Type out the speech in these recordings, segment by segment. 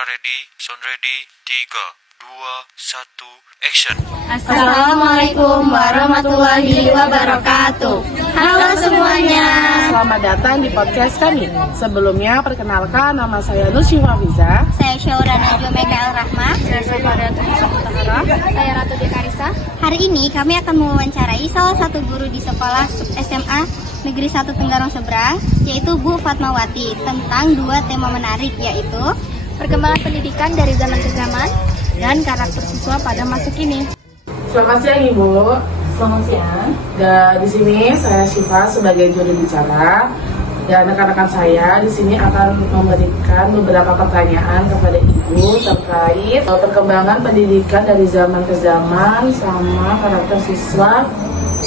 Kamera ready, sound ready, 3, 2, 1, action. Assalamualaikum warahmatullahi wabarakatuh. Halo semuanya. Selamat datang di podcast kami. Sebelumnya perkenalkan, nama saya Nur Syifa Fiza. Saya Syaura Najwa Mekael Rahma. Saya Ratu Dekarisa. Hari ini kami akan mewawancarai salah satu guru di sekolah SMA Negeri 1 Tenggarong Seberang, yaitu Bu Fatmawati, tentang 2 tema menarik, yaitu perkembangan pendidikan dari zaman ke zaman dan karakter siswa pada masa kini. Selamat siang Ibu. Selamat siang. Dan di sini saya Syifa sebagai juru bicara, dan rekan-rekan saya di sini akan memberikan beberapa pertanyaan kepada Ibu terkait perkembangan pendidikan dari zaman ke zaman sama karakter siswa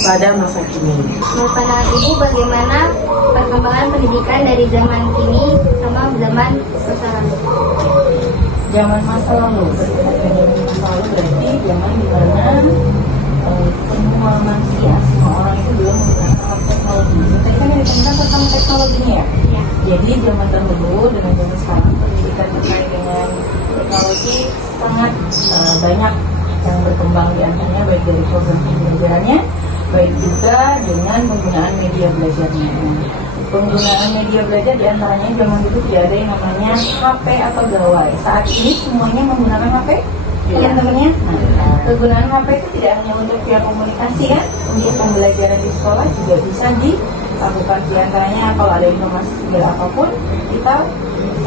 pada masa kini. Menurut pandangan Ibu, bagaimana perkembangan pendidikan dari zaman kini sama zaman sekarang? Zaman masa lalu, berarti zaman dimana semua manusia, semua orang itu belum menggunakan alat teknologi. Tadi kan ditemukan tentang teknologinya ya. Jadi zaman dahulu dengan zaman sekarang pendidikan terkait dengan teknologi sangat banyak yang berkembang, di antaranya baik dari program pembelajarannya, baik juga dengan penggunaan media belajarnya. Penggunaan media belajar diantaranya zaman dulu tidak ada yang namanya HP atau gawai. Saat ini semuanya menggunakan HP, teman-temannya. Nah, penggunaan HP itu tidak hanya untuk via komunikasi kan, untuk pembelajaran di sekolah juga bisa dilakukan. Diantaranya kalau ada informasi segala apapun, kita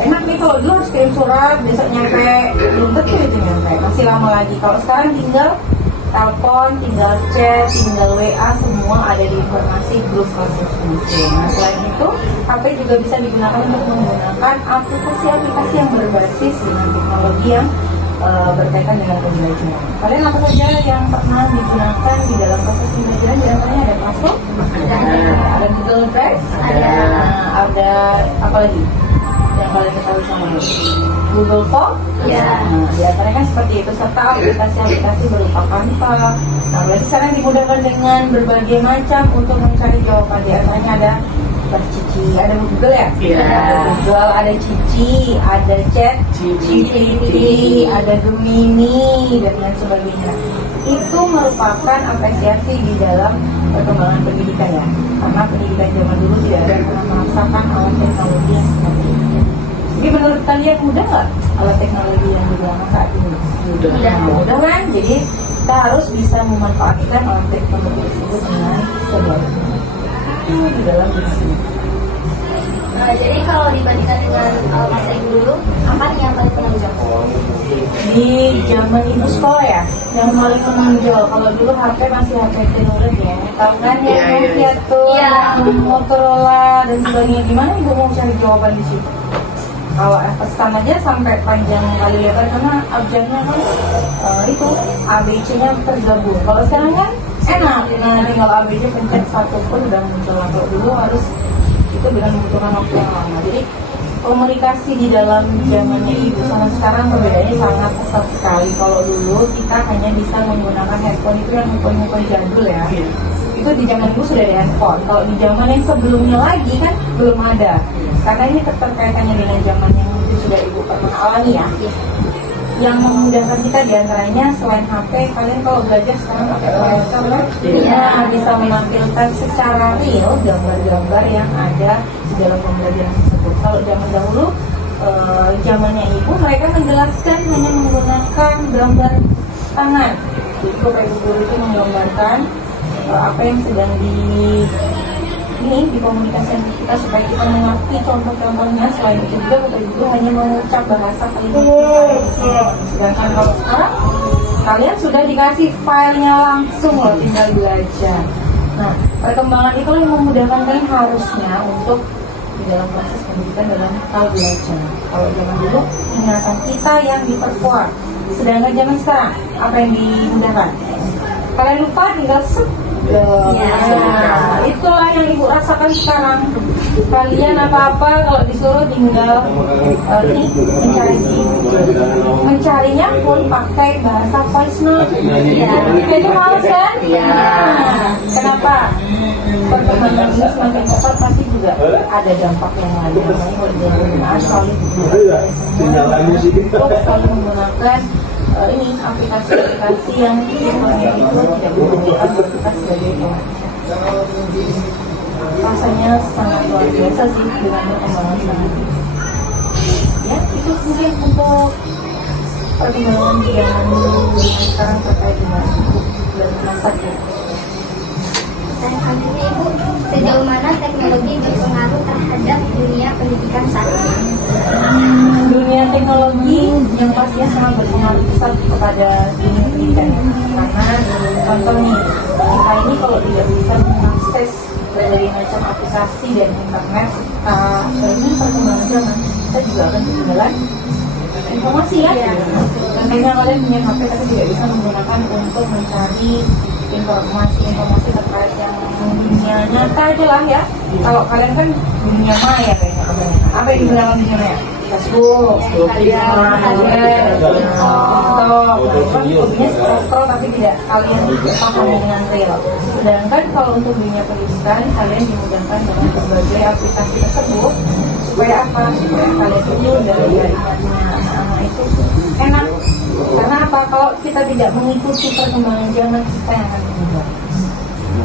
enak nih kalau dulu harus kirim surat, bisa nyampe, belum tentu itu nyampe, masih lama lagi. Kalau sekarang tinggal telepon, tinggal chat, tinggal WA, semua ada di informasi grup masing-masing. Nah, selain itu, HP juga bisa digunakan untuk menggunakan aplikasi-aplikasi yang berbasis dengan teknologi yang berkaitan dengan pembelajaran. Kalian apa saja yang pernah digunakan di dalam proses pembelajaran? Di antaranya ada Classroom, ada Google Drive, ada apa lagi yang kalian ketahui sama Google Form, nah, di antaranya kan seperti itu, serta aplikasi-aplikasi berupa Canva. Nah, berarti sekarang dimudahkan dengan berbagai macam untuk mencari jawaban. Di antaranya ada Cici, ada Google ya? Ada Google, ada Cici, ada Chat GPT, ada Gemini, dan lain sebagainya. Itu merupakan apresiasi di dalam perkembangan pendidikan ya, karena pendidikan zaman dulu tidak ada yang pernah merasakan alat teknologi yang seperti ini. Jadi menurut kalian mudah nggak alat teknologi yang digunakan saat ini? Mudah kan? Jadi kita harus bisa memanfaatkan alat teknologi tersebut dengan sebaiknya. Itu di dalam diri. Jadi kalau dibandingkan dengan masa ibu dulu, apa nih yang paling menonjol? Di zaman ibu sekolah ya, yang paling menonjol. Kalau dulu HP masih HP tenuret ya, tahu kan yang Nokia tuh, yang Motorola dan sebagainya. Gimana ibu mau cari jawaban di situ? Kalau pesan aja sampai panjang kali lebar, karena abjadnya kan itu ABC-nya tergabung. Kalau sekarang kan enak, tinggal ABC pencet satu pun udah muncul. Kalau dulu harus itu dengan membutuhkan waktu yang lama. Jadi komunikasi di dalam zamannya ibu sama sekarang perbedaannya sangat pesat sekali. Kalau dulu kita hanya bisa menggunakan handphone, itu yang handphone jadul ya. Itu di zaman ibu sudah ada handphone. Kalau di zaman yang sebelumnya lagi kan belum ada. Karena ini terkaitannya dengan zaman yang itu sudah ibu pernah alami ya. Yang memudahkan kita diantaranya selain HP, kalian kalau belajar sekarang pakai proyektor kan, bisa menampilkan secara real gambar-gambar yang ada di dalam pembelajaran tersebut. Kalau zaman dahulu, zamannya ibu, mereka menjelaskan hanya menggunakan gambar tangan. Jadi Bapak Ibu guru itu menggambarkan apa yang sedang dikomunikasikan kita supaya kita mengerti contoh-contohnya. Selain itu juga Bapak Ibu hanya mengucap bahasa kalimat. Sedangkan kalau sekarang kalian sudah dikasih filenya langsung loh, tinggal belajar. Nah, perkembangan itu yang memudahkan kalian harusnya untuk di dalam proses pendidikan dalam hal belajar. Kalau zaman dulu ingatan kita yang diperkuat, sedangkan zaman sekarang apa yang dimudahkan? kalian lupa tinggal set. Nah, itulah yang ibu rasakan sekarang. Kalian apa-apa kalau disuruh tinggal mencarinya pun pakai bahasa voice note. Itu males kan? Kenapa? Perkembangan ini semakin cepat pasti juga ada dampak yang lain. Kalau selalu menggunakan ini aplikasi-aplikasi yang sifatnya itu tidak menggunakan kita sebagai teman. Rasanya sangat luar biasa sih dengan perkembangan sangat. Ya, itu mungkin untuk perkembangan yang sekarang terkait dengan dan masa kini. Selanjutnya Ibu, sejauh mana teknologi berpengaruh terhadap dunia pendidikan saat ini? Dunia teknologi yang pastinya sangat berpengaruh besar kepada dunia pendidikan, karena contohnya kita ini kalau tidak bisa mengakses berbagai macam aplikasi dan internet, ini perkembangan zaman kita juga akan ketinggalan informasi ya. Contohnya kalian punya HP tapi tidak bisa menggunakan untuk mencari informasi terkait yang dunia nyata aja lah ya. Kalau kalian kan dunia maya kayaknya kebanyakan. Apa yang di dalam dunia maya? Facebook, Instagram, TikTok. Hobinya scroll tapi tidak kalian pahami dengan real. Sedangkan kalau untuk dunia pendidikan, kalian dimudahkan dengan berbagai aplikasi tersebut supaya apa? Supaya kalian itu dari jaringannya anak-anak itu enak. Karena apa? Kalau kita tidak mengikuti perkembangan zaman, kita yang akan meninggal.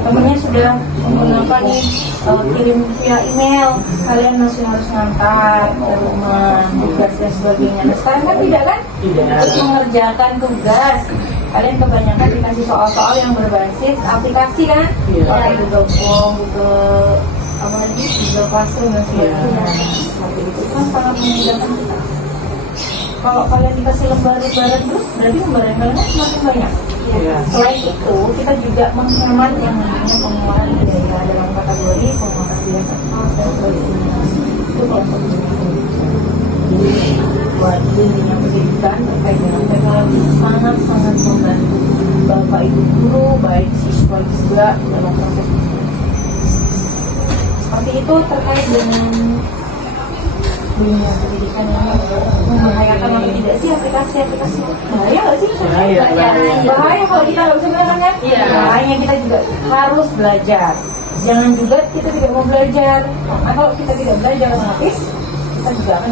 Temennya sudah menggunakan kirim via email, kalian masih harus ngantar ke rumah, tugas dan sebagainya. Nah, sekarang kan tidak kan? Untuk mengerjakan tugas, kalian kebanyakan dikasih soal-soal yang berbasis aplikasi kan? Kayak Google Form, Google apa lagi? Google Classroom dan sebagainya. Seperti itu kan sangat memudahkan kita. Kalau kalian dikasih lembaran-lembaran terus, berarti lembaran kalian semakin banyak. Selain itu, kita juga menghemat yang namanya pengeluaran biaya dalam kategori pengeluaran biaya kertas dan sebagainya. Itu kelompok pendidikan. Jadi, buat dunia pendidikan terkait dengan teknologi sangat-sangat membantu Bapak Ibu guru, baik siswa juga dalam proses seperti itu terkait dengan dunia pendidikan yang membahayakan atau tidak sih aplikasi-aplikasi? Bahaya nggak sih? Bahaya kalau kita nggak bisa menggunakannya. Bahayanya kita juga harus belajar. Jangan juga kita tidak mau belajar. Nah, kalau kita tidak belajar otomatis kita juga akan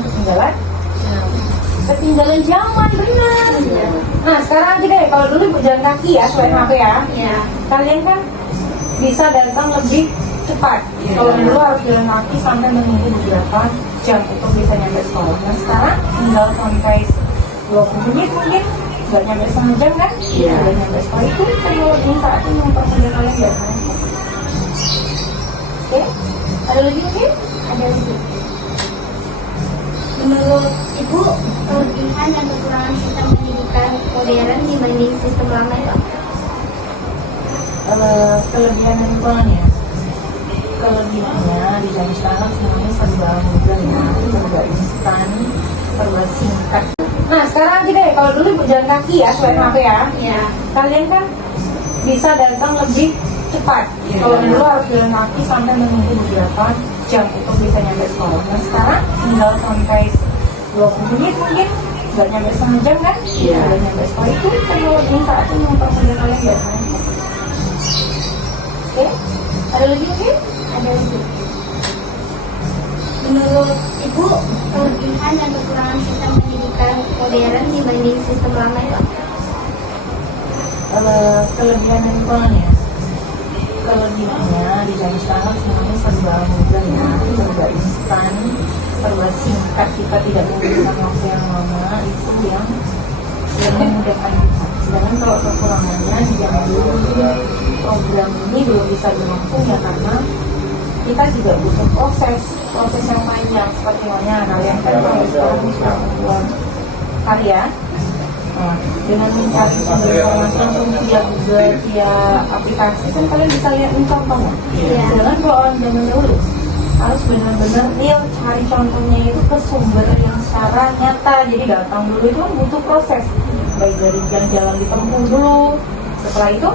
ketinggalan zaman, benar. Nah sekarang aja deh, kalau dulu berjalan kaki ya, selain HP ya, kalian kan bisa datang lebih cepat. Kalau dulu harus jalan kaki sampai menunggu beberapa jam untuk bisa nyampe sekolah. Nah sekarang tinggal sampai 20 menit mungkin, nggak nyampe setengah jam kan? Udah nyampe sekolah. Itu teknologi saat ini mempermudah kalian ya kan? Oke, ada lagi mungkin? Ada lagi. Menurut Ibu, kelebihan dan kekurangan sistem pendidikan modern dibanding sistem lama itu apa? Kelebihan dan kekurangannya. Kelebihannya di zaman sekarang semuanya serba mudah ya, serba instan, serba singkat. Nah sekarang aja deh, kalau dulu berjalan kaki ya, selain HP ya, kalian kan bisa datang lebih cepat. Kalau dulu harus jalan kaki sampai menunggu beberapa jam untuk bisa nyampe sekolah. Nah sekarang tinggal sampai 20 menit mungkin, nggak nyampe setengah jam kan? Udah nyampe sekolah. Itu teknologi saat ini mempermudah kalian ya kan? Oke, ada lagi mungkin? Ada lagi. Menurut Ibu, kelebihan dan kekurangan sistem pendidikan modern dibanding sistem lama itu apa? Kelebihan dan kekurangannya. Kelebihannya di zaman sekarang semuanya serba mudah ya, serba instan, serba singkat. Kita tidak membutuhkan waktu yang lama, itu yang memudahkan kita. Sedangkan kalau kekurangannya di zaman dulu program ini belum bisa berlangsung ya karena kita juga butuh proses yang panjang. Seperti mana kalian kan kalau sekarang bisa membuat karya, dengan mencari sumber informasi langsung via Google, via aplikasi kan kalian bisa lihat contohnya. Sedangkan kalau orang zaman dulu harus benar-benar real cari contohnya itu ke sumber yang secara nyata. Jadi datang dulu itu kan butuh proses, baik dari jalan-jalan ditempuh dulu, setelah itu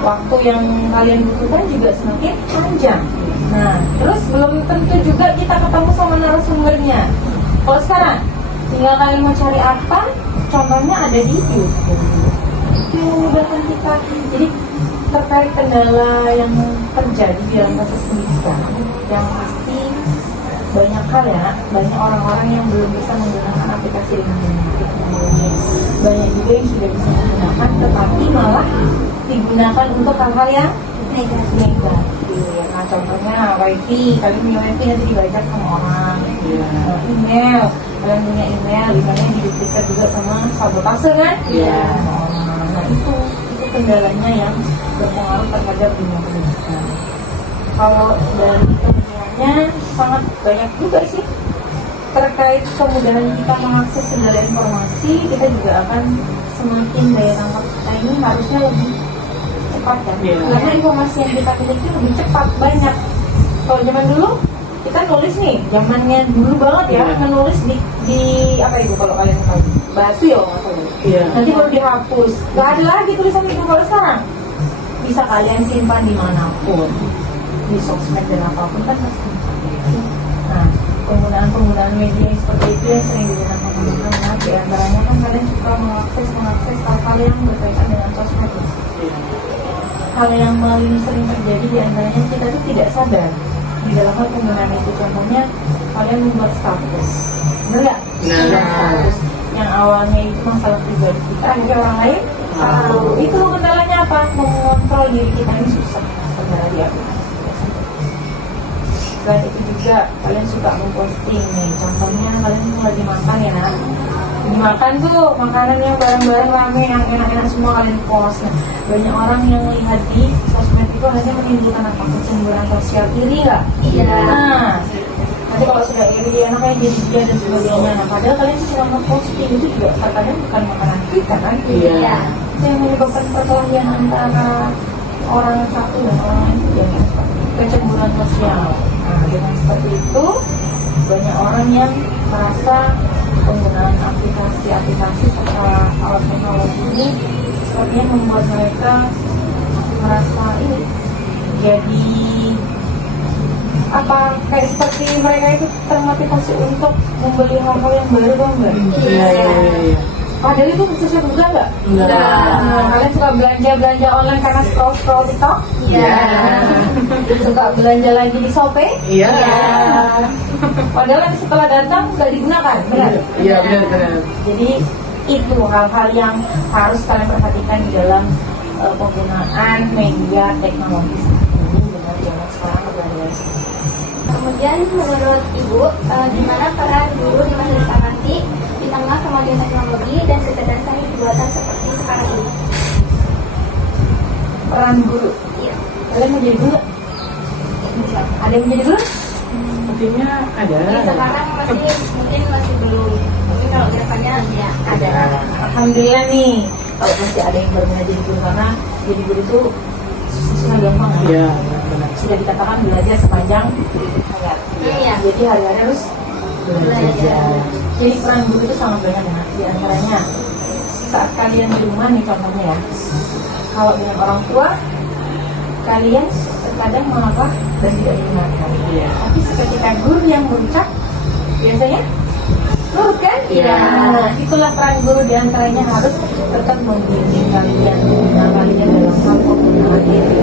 waktu yang kalian butuhkan juga semakin panjang. Nah, terus belum tentu juga kita ketemu sama narasumbernya. Kalau sekarang, tinggal kalian mau cari apa, contohnya ada di YouTube. Itu yang memudahkan kita. Jadi terkait kendala yang terjadi dalam proses pendidikan, yang pasti banyak hal ya, banyak orang-orang yang belum bisa menggunakan aplikasi dengan benar. Banyak juga yang sudah bisa menggunakan, tetapi malah digunakan untuk hal-hal yang negatif. Nah, contohnya wifi, kalian punya wifi nanti dibaca sama orang. Email, kalian punya email, dimana diduplikat juga sama sabotase kan? Nah itu kendalanya yang berpengaruh terhadap dunia pendidikan. Kalau dari kemudiannya sangat banyak juga sih terkait kemudahan kita mengakses segala informasi, kita juga akan semakin daya tangkap kita ini harusnya lebih cepat kan? Karena informasi yang kita miliki lebih cepat, banyak. Kalau zaman dulu kita nulis nih, zamannya dulu banget ya, menulis di apa itu kalau kalian tahu, batu ya nanti baru dihapus, nggak ada lagi tulisan itu. Kalau sekarang bisa kalian simpan dimanapun, di sosmed dan apapun kan pasti. Nah, penggunaan media seperti itu yang sering digunakan anak-anak, di antaranya kan kalian suka mengakses hal-hal yang berkaitan dengan sosmed. Hal yang paling sering terjadi di antaranya kita tuh tidak sadar di dalam hal penggunaan itu. Contohnya kalian membuat status, benar nggak? Status yang awalnya itu masalah pribadi kita, akhirnya orang lain tahu. Itu kendalanya apa? Mengontrol diri kita ini susah kendala di aplikasi. Selain itu juga kalian suka memposting nih, contohnya kalian lagi makan ya, dimakan tuh makanan yang bareng-bareng rame, yang enak-enak semua kalian post. Nah, banyak orang yang melihat di sosmed itu hanya menimbulkan apa? Kecemburuan sosial, iri nggak? Iya. Nah, nanti kalau sudah iri, anaknya jadi dia dan sebagainya. Nah, padahal kalian cuma memposting itu juga katanya bukan makanan kita kan? Iya. Itu yang menyebabkan perkelahian antara orang satu dan orang lain itu ya, kecemburuan sosial. Nah, dengan seperti itu banyak orang yang merasa penggunaan aplikasi serta alat teknologi ini sepertinya membuat mereka merasa ini jadi apa, kayak seperti mereka itu termotivasi untuk membeli hal-hal yang baru, bang, nggak? Iya. Padahal itu sesuai juga nggak? Nah, kalian suka belanja online karena scroll TikTok? Iya. Suka belanja lagi di Shopee? Iya. Padahal nanti setelah datang nggak digunakan, benar? Iya, benar. Jadi itu hal-hal yang harus kalian perhatikan di dalam penggunaan media teknologi ini dengan zaman sekarang berada. Kemudian menurut Ibu, di mana peran guru di masa depan nanti di tengah kemajuan teknologi dan kecerdasan buatan seperti sekarang ini? Peran guru? Iya. Kalian mau jadi guru? Ada yang menjadi guru? Sepertinya ada. Sekarang mungkin masih belum. Tapi kalau kedepannya ya ada. Alhamdulillah nih, kalau masih ada yang berminat jadi guru, karena jadi guru itu susah gampang ya. Iya. Sudah dikatakan belajar sepanjang hayat. Iya. Jadi hari-hari harus belajar. Jadi peran guru itu sangat banyak ya. Di antaranya saat kalian di rumah nih contohnya ya, kalau dengan orang tua kalian terkadang mengapa dan tidak mendengarkan. Tapi seketika guru yang berucap biasanya nurut kan? Iya. Nah, itulah peran guru, di antaranya harus tetap membimbing kalian dalam hal penggunaan ini.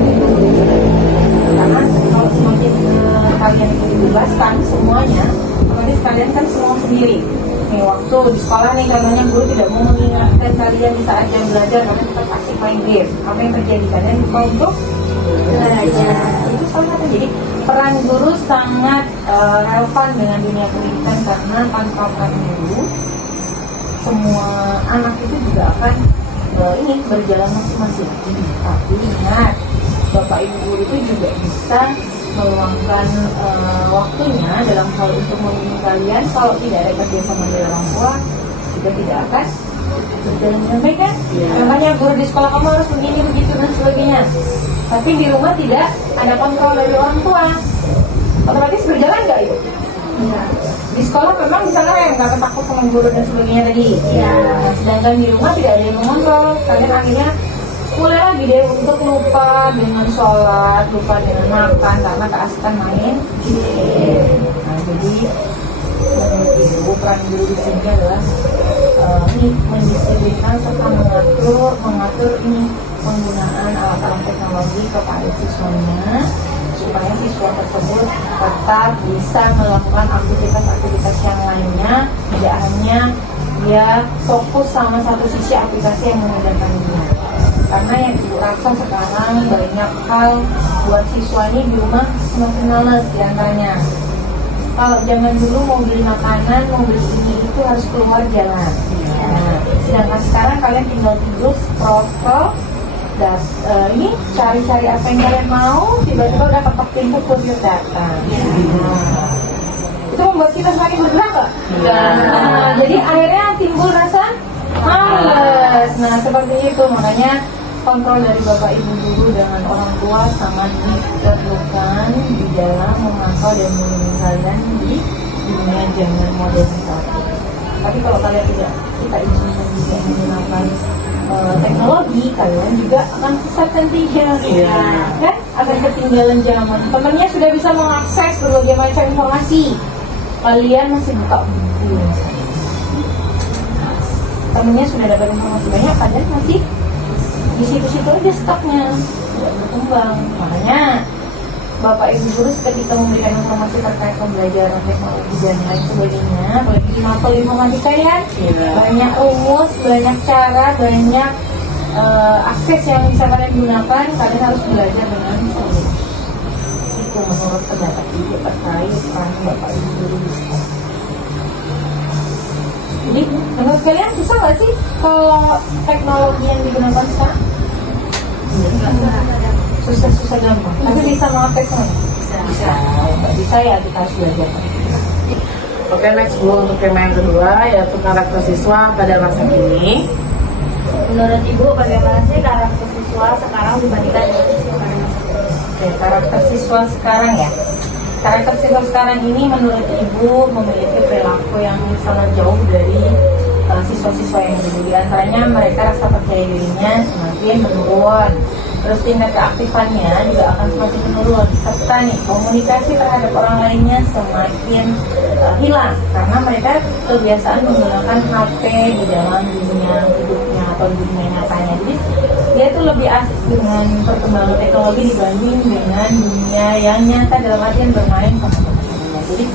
Karena kalau semakin kalian dibebaskan semuanya, otomatis kalian kan semua sendiri. Nih, waktu di sekolah nih contohnya guru tidak mau mengingatkan kalian di saat jam belajar, kalian tetap asik main game. Apa yang terjadi? Kalian lupa untuk belajar. Itu salah satu. Jadi peran guru sangat relevan dengan dunia pendidikan, karena tanpa peran guru semua anak itu juga akan ini berjalan masing-masing. Tapi ingat, Bapak Ibu guru itu juga bisa meluangkan waktunya dalam hal untuk membimbing kalian. Kalau tidak ada kerjasama dari orang tua, juga tidak akan berjalan dengan baik kan? Makanya guru di sekolah kamu harus begini, begitu dan sebagainya. Tapi di rumah tidak ada kontrol dari orang tua, otomatis berjalan nggak itu? Di sekolah memang bisa ngerem, nggak takut sama guru dan sebagainya tadi. Sedangkan di rumah tidak ada yang mengontrol, kalian akhirnya mulai lagi deh untuk lupa dengan sholat, lupa dengan makan karena keasikan main game. Nah, jadi menurut ibu peran guru di sini adalah ini mendisiplinkan serta mengatur ini penggunaan alat-alat teknologi kepada siswanya supaya siswa tersebut tetap bisa melakukan aktivitas-aktivitas yang lainnya, tidak hanya dia fokus sama satu sisi aplikasi yang memudahkan dia. Karena yang ibu rasa sekarang banyak hal buat siswa ini di rumah semakin males diantaranya. Kalau zaman dulu mau beli makanan, mau beli ini itu harus keluar jalan. Nah, sedangkan sekarang kalian tinggal tidur, scroll, ini cari-cari apa yang kalian mau, tiba-tiba udah ketok pintu kurier datang. Nah, itu membuat kita semakin bergerak nggak? Nah, jadi akhirnya timbul rasa males. Nah, seperti itu makanya kontrol dari bapak ibu guru dengan orang tua sangat diperlukan di dalam memantau dan membimbing kalian di dunia zaman modern saat ini. Tapi kalau kalian tidak kita izinkan juga menggunakan teknologi, kalian juga akan sesat nantinya, kan? Akan ketinggalan zaman. Temannya sudah bisa mengakses berbagai macam informasi, kalian masih buka buku. Temannya sudah dapat informasi banyak, kalian masih di situ-situ aja stoknya, tidak berkembang. Makanya bapak ibu guru ketika memberikan informasi terkait pembelajaran teknologi dan lain sebagainya, boleh dimapel informasi kalian, banyak rumus, banyak cara, banyak akses yang bisa kalian gunakan. Kalian harus belajar dengan serius. Itu menurut pendapat ibu terkait peran bapak ibu guru di sekolah. Jadi menurut kalian susah nggak sih kalau teknologi yang digunakan sekarang? Susah gampang, tapi bisa mengaksesnya? Bisa. Bisa ya, kita harus belajar. Oke, next Bu, untuk tema yang kedua yaitu karakter siswa pada masa kini. Menurut Ibu, bagaimana sih karakter siswa sekarang dibandingkan dengan siswa pada masa kini? Oke, karakter siswa sekarang ya. Karakter siswa sekarang ini menurut Ibu memiliki perilaku yang sangat jauh dari siswa-siswa yang dulu. Di antaranya mereka rasa percaya dirinya semakin menurun. Terus tingkat keaktifannya juga akan semakin menurun. Serta nih komunikasi terhadap orang lainnya semakin hilang karena mereka kebiasaan menggunakan HP di dalam dunia hidupnya atau dunia nyatanya. Jadi dia tuh lebih asik dengan perkembangan teknologi dibanding dengan dunia yang nyata dalam artian bermain sama teman-temannya. Jadi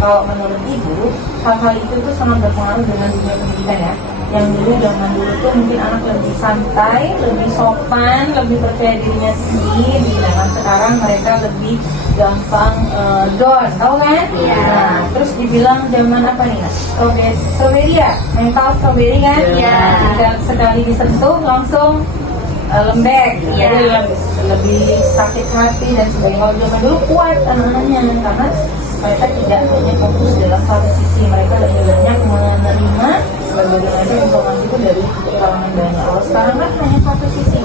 kalau menurut Ibu, hal-hal itu tuh sangat berpengaruh dengan dunia pendidikan ya. Yang dulu zaman dulu tuh mungkin anak lebih santai, lebih sopan, lebih percaya dirinya sendiri. Sedangkan sekarang mereka lebih gampang down, tahu kan? Iya. Nah, terus dibilang zaman apa nih? Strawberry ya, mental strawberry kan? Iya. Sekali disentuh langsung lembek, Iya. jadi lebih sakit hati dan sebagainya. Kalau zaman dulu kuat anak-anaknya karena mereka tidak hanya fokus dalam satu sisi, mereka lebih banyak menerima berbagai macam informasi itu dari kalangan banyak. Kalau sekarang kan hanya satu sisi,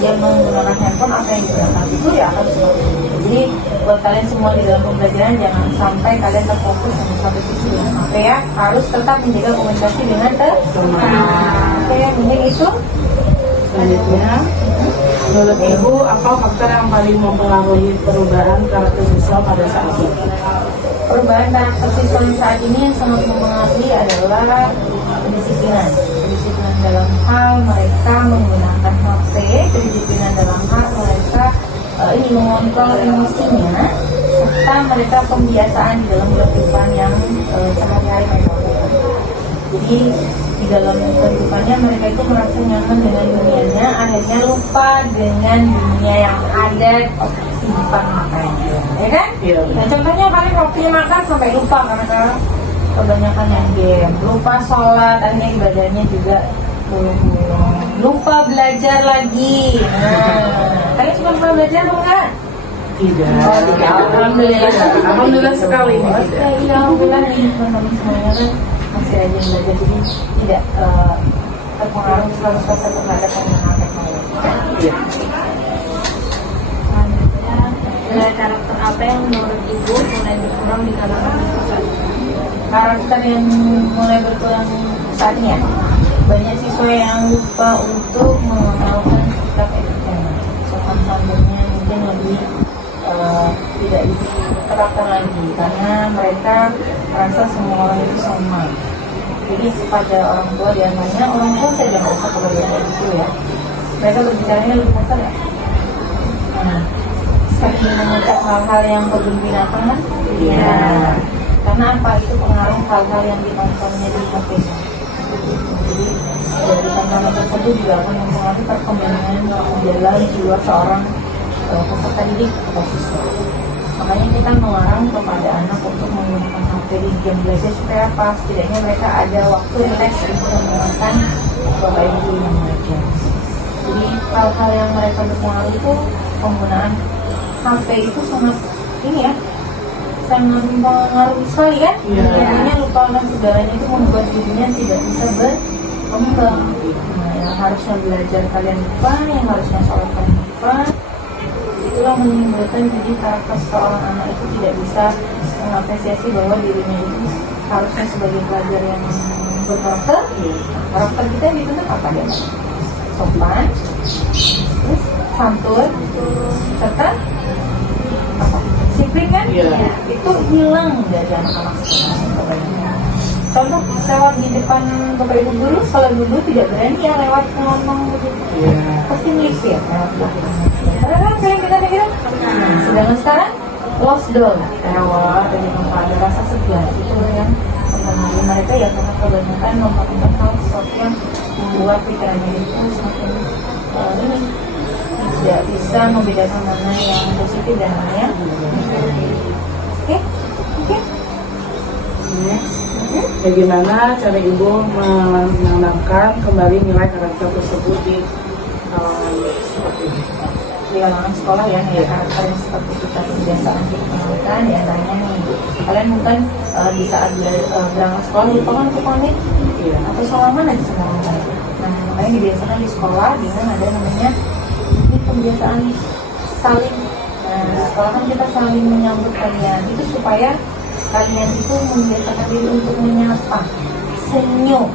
dia menggunakan handphone, apa yang digunakan itu ya akan seperti itu. Jadi buat kalian semua di dalam pembelajaran jangan sampai kalian terfokus dengan satu sisi dengan HP ya, harus tetap menjaga komunikasi dengan teman. Oke, mungkin itu. Selanjutnya, menurut Ibu, apa faktor yang paling mempengaruhi perubahan karakter siswa pada saat ini? Perubahan karakter siswa saat ini yang sangat mempengaruhi adalah kedisiplinan. Kedisiplinan dalam hal mereka menggunakan HP, kedisiplinan dalam hal mereka ini mengontrol emosinya, serta mereka pembiasaan di dalam kehidupan yang sehari-hari mereka lakukan. Jadi di dalam kehidupannya mereka itu merasa nyaman dengan dunianya, akhirnya lupa dengan dunia yang ada di depan matanya, ya kan? Iya. Nah, contohnya kalian waktunya makan sampai lupa karena kebanyakan yang game, lupa sholat, akhirnya ibadahnya juga lupa belajar lagi. Nah, kalian cuma pernah belajar atau enggak? Tidak. Oh, tidak. Alhamdulillah. Alhamdulillah sekali. Oke, alhamdulillah nih teman-teman semuanya kan masih rajin belajar, jadi tidak terpengaruh 100% terhadap penggunaan teknologi. Iya. Selanjutnya, karakter apa yang menurut Ibu mulai berkurang di kalangan siswa? Karakter yang mulai berkurang saat ini ya, banyak siswa yang lupa untuk mengenalkan sikap jadi tidak diterapkan lagi karena mereka merasa semua orang itu sama. Jadi kepada orang tua diantaranya orang tua saya jangan usah kebanyakan itu ya. Mereka berbicaranya lebih kasar ya. Nah, saking mengucap hal-hal yang berbau binatang, ya. Karena apa, itu pengaruh hal-hal yang ditontonnya di HP. Jadi dari tontonan tersebut juga akan mempengaruhi perkembangan jalan jiwa seorang peserta didik atau siswa. Makanya kita melarang kepada anak untuk menggunakan HP di jam belajar supaya apa? Setidaknya mereka ada waktu relax untuk menggunakan Bapak Ibu yang mengajar. Jadi hal-hal yang mereka berpengaruh itu penggunaan HP itu sangat ini ya, sangat mempengaruhi sekali kan? Akhirnya lupa akan segalanya itu membuat dirinya tidak bisa berkembang. Nah, yang harusnya belajar kalian lupa, yang harusnya sholat kalian lupa. Itulah menimbulkan jadi karakter seorang anak itu tidak bisa mengapresiasi bahwa dirinya itu harusnya sebagai pelajar yang berkarakter. Karakter kita dituntut apa dia? Sopan, terus santun, serta apa? Disiplin kan? Itu hilang dari anak-anak sekarang. Contoh lewat di depan Bapak Ibu guru, kalau dulu tidak berani ya lewat ngomong begitu. Pasti melipir lewat belakang. Karena saya kita sedangkan sekarang close door lewat dari tempat ada rasa segan itu yang mempengaruhi mereka ya, karena kebanyakan memperhatikan hal sesuatu yang membuat pikirannya itu semakin ini tidak bisa membedakan mana yang positif dan mana yang oke. Bagaimana cara ibu menanamkan kembali nilai karakter tersebut di kalangan seperti ini? Di kalangan sekolah ya, karakter yang seperti kita kebiasaan kita kenalkan di antaranya nih, kalian mungkin di saat berangkat sekolah lupa kan ke pamit atau salaman aja sama orang lain. Nah, makanya dibiasakan di sekolah dengan ada namanya ini kebiasaan saling. Nah, di sekolah kan kita saling menyambut kalian itu supaya kalian itu membiasakan diri untuk menyapa, senyum.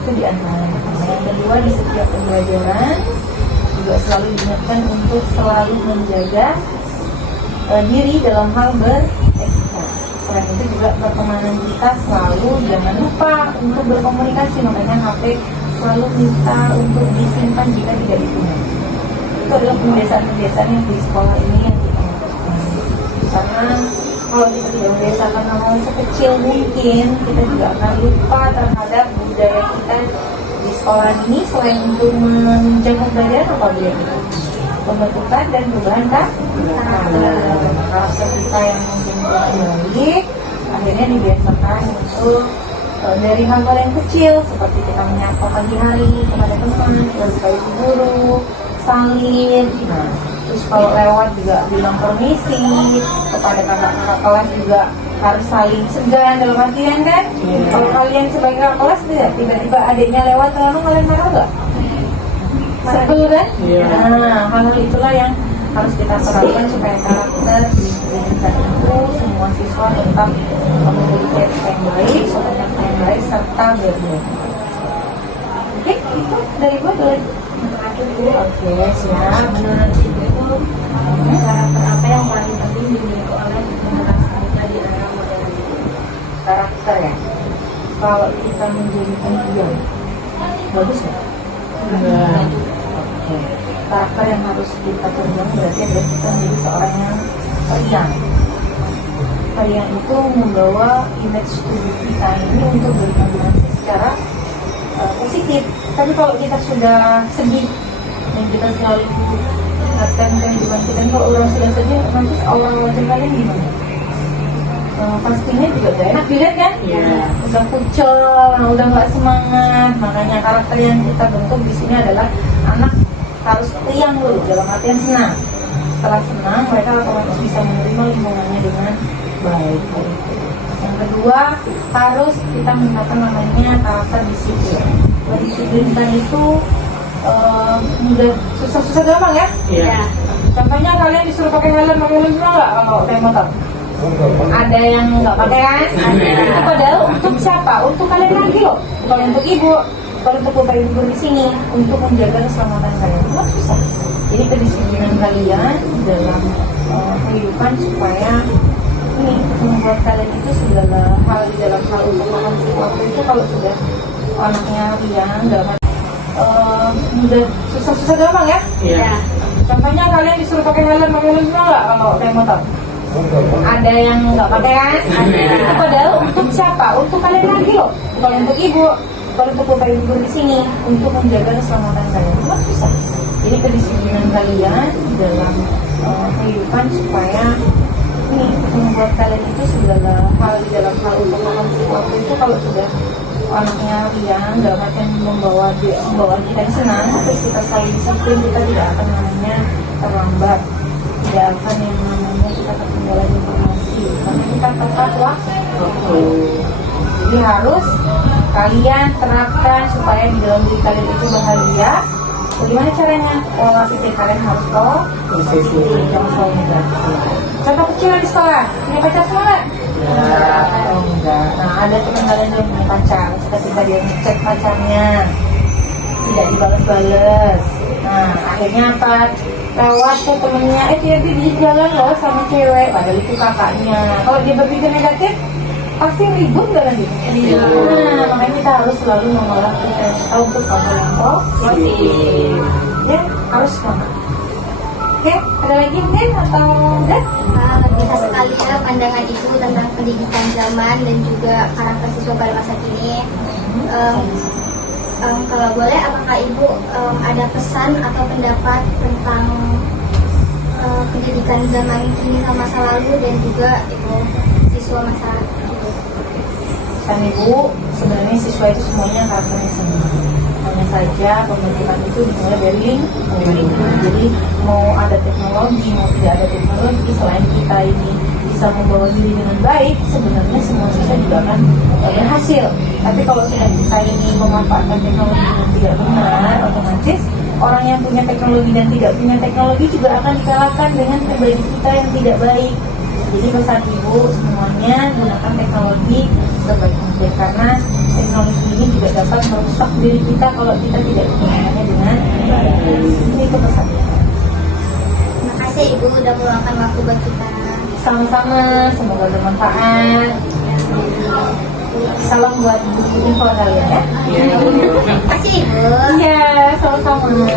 Itu di antaranya. Nah, yang kedua, di setiap pembelajaran juga selalu diingatkan untuk selalu menjaga diri dalam hal beretika. Selain itu juga pertemanan kita selalu jangan lupa untuk berkomunikasi. Makanya HP selalu minta untuk disimpan jika tidak dipunya. Itu adalah kebiasaan-kebiasaan yang di sekolah ini yang kita lakukan. Karena kalau kita tidak membiasakan hal sekecil mungkin, kita juga akan lupa terhadap budaya kita di sekolah ini. Selain untuk menjaga badan, apabila kita pembentukan dan perubahan karakter kita yang mungkin kurang baik, akhirnya dibiasakan untuk dari hal-hal yang kecil seperti kita menyapa pagi hari kepada teman, kepada guru, salim. Nah, terus kalau lewat juga bilang permisi kepada kakak-kakak kelas, juga harus saling segan dalam artian kan. Kalau kalian sebagai kakak kelas tidak tiba-tiba adiknya lewat, lalu kalian marah nggak? Sebel kan? Nah, hal-hal itulah yang harus kita terapkan supaya karakter di pendidikan itu semua siswa tetap memiliki etika yang baik, sopan yang baik, serta berbudi. Oke, itu dari gue dulu. Oke, siap. Menurut Ibu itu karakter apa yang paling penting dimiliki oleh generasi muda di era modern ini? Karakter ya. Kalau kita menjadi pendiam, bagus ya? Oke. Karakter yang harus kita perjuangkan berarti adalah kita menjadi seorang yang periang. Periang itu membawa image tubuh kita ini untuk berkontribusi secara positif. Tapi kalau kita sudah sedih dan kita selalu ingatkan kehidupan kita, kalau orang sudah sedih, nanti orang wajah kalian gimana? Pastinya juga gak enak dilihat kan? Udah kucel, udah gak semangat. Makanya karakter yang kita bentuk di sini adalah anak harus riang dulu, dalam artian senang. Setelah senang, mereka otomatis bisa menerima lingkungannya dengan baik. Yang kedua, harus kita menggunakan namanya karakter disiplin. Berdisiplinkan itu mudah, susah-susah gampang ya? Contohnya kalian disuruh pakai helm semua nggak kalau naik motor? Ada yang nggak pakai kan? Itu padahal untuk siapa? Untuk kalian lagi loh, bukan untuk ibu, bukan untuk bapak ibu di sini, untuk menjaga keselamatan kalian. Itu susah. Jadi kedisiplinan kalian dalam kehidupan supaya ini membuat kalian itu segala hal di dalam hal untuk makan sesuatu itu kalau sudah anaknya riang dalam mudah susah-susah gampang ya. Iya. Contohnya kalian disuruh pakai helm semua nggak kalau naik motor? Ada yang nggak pakai kan? Ada. Itu padahal untuk siapa? Untuk kalian lagi loh. Bukan untuk ibu, bukan untuk bapak ibu di sini, untuk menjaga keselamatan kalian. Cuma susah. Jadi kedisiplinan kalian dalam kehidupan supaya ini membuat kalian itu segala hal di dalam hal untuk makan sesuatu itu kalau sudah anaknya riang dalam artian membawa kita senang, terus kita selalu disiplin, kita tidak akan namanya terlambat, tidak akan yang namanya kita ketinggalan informasi karena kita tepat waktu. Jadi harus kalian terapkan supaya di dalam diri kalian itu bahagia. Bagaimana caranya? Pola pikir kalian harus positif, jangan selalu negatif. Contoh kecil di sekolah, punya pacar semua nggak? Enggak. Nah, ada teman kalian yang punya pacar, ketika dia ngecek pacarnya tidak dibalas-balas. Nah, akhirnya apa? Lewat ke temennya, dia di jalan loh sama cewek, padahal itu kakaknya. Kalau dia berpikir negatif, pasti ribut gak lagi? Iya. Nah, makanya kita harus selalu mengolah pikiran kita untuk hal yang positif. Ya, harus semangat. Oke, ada lagi mungkin atau udah? Bisa sekali ya pandangan ibu tentang pendidikan zaman dan juga karakter siswa pada masa kini. Kalau boleh, apakah ibu ada pesan atau pendapat tentang pendidikan zaman kini sama masa lalu dan juga ibu siswa masa itu? Pesan ibu, sebenarnya siswa itu semuanya karakternya sendiri. Hanya saja pembentukan itu dimulai dari lingkungan. Jadi mau ada teknologi, mau tidak ada teknologi, selain kita ini bisa membawa diri dengan baik, sebenarnya semua siswa juga akan berhasil. Tapi kalau sudah kita ini memanfaatkan teknologi dengan tidak benar, otomatis orang yang punya teknologi dan tidak punya teknologi juga akan dikalahkan dengan pribadi kita yang tidak baik. Jadi pesan ibu semuanya gunakan teknologi sebaik mungkin karena teknologi ini juga dapat merusak diri kita kalau kita tidak menggunakannya dengan baik. Ini itu pesannya. Terima kasih ibu udah meluangkan waktu buat kita. Sama-sama, semoga bermanfaat. Salam buat ibu info kalian ya. Terima kasih ibu. Iya, sama-sama.